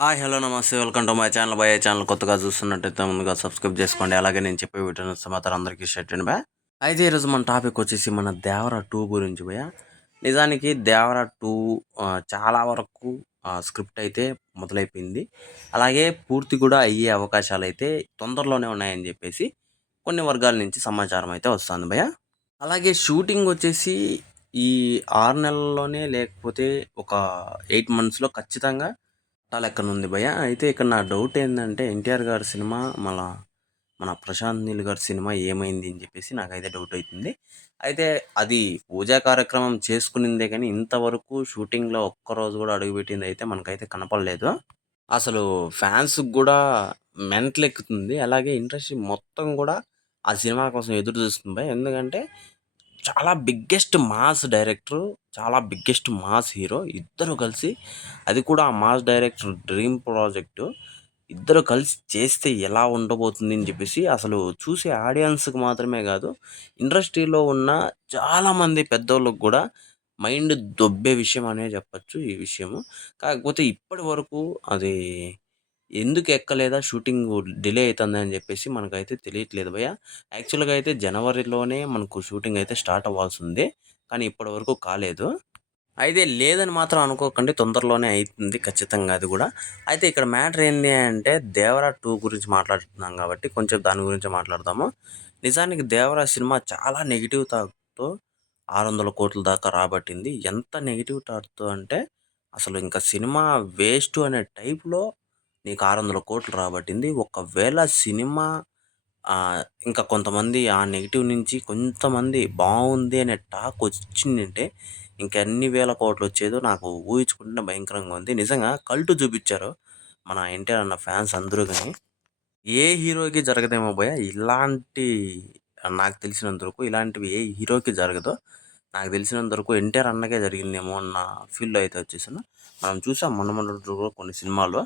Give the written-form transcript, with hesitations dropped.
Hi hello నమస్తే welcome to my channel భయ channel కొత్తగా చూస్తున్నట్టయితే ముందుగా సబ్స్క్రైబ్ చేసుకోండి. అలాగే నేను చెప్పే వీడియో సమాచారం అందరికీ షేర్ చేయండి భయ. అయితే ఈరోజు మన టాపిక్ వచ్చేసి మన దేవర 2 గురించి భయ. నిజానికి దేవర 2 చాలా వరకు స్క్రిప్ట్ అయితే మొదలైపోయింది. అలాగే పూర్తి కూడా అయ్యే అవకాశాలు అయితే తొందరలోనే ఉన్నాయని చెప్పేసి కొన్ని వర్గాల నుంచి సమాచారం అయితే వస్తుంది భయ. అలాగే షూటింగ్ వచ్చేసి ఈ 6 నెలల్లోనే లేకపోతే ఒక 8 మంత్స్‌లో ఖచ్చితంగా లెక్కనుంది భయ్య. అయితే ఇక్కడ నా డౌట్ ఏందంటే 'ఎన్టీఆర్' గారి సినిమా మన 'ప్రశాంత్ నీల్' గారి సినిమా ఏమైంది అని చెప్పేసి నాకైతే డౌట్ అయితుంది. అయితే అది పూజా కార్యక్రమం చేసుకునిందే కానీ ఇంతవరకు షూటింగ్‌లో ఒక్కరోజు కూడా అడుగుపెట్టిందయితే మనకైతే కనపడలేదు. అసలు ఫ్యాన్స్‌కి గూడా మెంటలెక్కుతుంది. అలాగే ఇండస్ట్రీ మొత్తం గూడా ఆ సినిమా కోసం ఎదురు చూస్తుంది భయ్య. ఎందుకంటే చాలా బిగ్గెస్ట్ మాస్ డైరెక్టరు, చాలా బిగ్గెస్ట్ మాస్ హీరో ఇద్దరు కలిసి, అది కూడా ఆ మాస్ డైరెక్టర్ డ్రీమ్ ప్రాజెక్టు. ఇద్దరు కలిసి చేస్తే ఎలా ఉండబోతుంది అని చెప్పేసి అసలు చూసే ఆడియన్స్‌కి మాత్రమే కాదు, ఇండస్ట్రీలో ఉన్న చాలామంది పెద్దోళ్ళకి గూడా మైండ్ దొబ్బే విషయం అనే చెప్పొచ్చు ఈ విషయము. కాకపోతే ఇప్పటి వరకు అది ఎందుకు ఎక్కలేదా, షూటింగు డిలే అయితందని జెప్పేసి మనకైతే తెలియట్లేదు భయ్య. యాక్చువల్‌గా అయితే జనవరిలోనే మనకు షూటింగ్ అయితే స్టార్ట్ అవ్వాల్సుంది. కానీ ఇప్పటి వరకు కాలేదు. అయితే లేదని మాత్రం అనుకోకండి. తొందరలోనే అయితుంది ఖచ్చితంగా అది గూడా. అయితే ఇక్కడ మ్యాటర్ ఏంది అంటే 'దేవర 2' గురించి మాట్లాడుతున్నాం గాబట్టి కొంచెం దాని గురించే మాట్లాడదాము. నిజానికి 'దేవర' సినిమా చాలా నెగెటివ్ టాక్‌తో 600,00,00,000 దాకా రాబట్టింది. ఎంత నెగెటివ్ టాక్‌తో అంటే అసలు ఇంక సినిమా వేస్టు అనే టైప్‌లో నీకు 600,00,00,000 రాబట్టింది. ఒకవేళ సినిమా ఇంకా కొంతమంది ఆ నెగెటివ్ నుంచి కొంతమంది బావుంది అనే టాక్ వచ్చిందంటే ఇంకెన్ని వేల కోట్లు వచ్చేదో నాకు ఊహించుకుంటేనే భయంకరంగా ఉంది. నిజంగా కల్ట్ చూపిచ్చారు మన 'ఎన్టీఆర్' అన్న ఫ్యాన్స్ అందరూ గాని. ఏ హీరోకి జరగదేమో భయ్య ఇలాంటి, నాకు తెలిసినంత వరకు ఇలాంటివి ఏ హీరోకి జరగదు. నాకు తెలిసినంత వరకు 'ఎన్టీఆర్' అన్నకే జరిగిందేమో అన్న ఫీల్‌లో అయితే వచ్చేసాను. మనం చూసాం మొన్న మొన్నటి కూడా కొన్ని సినిమాల్లో.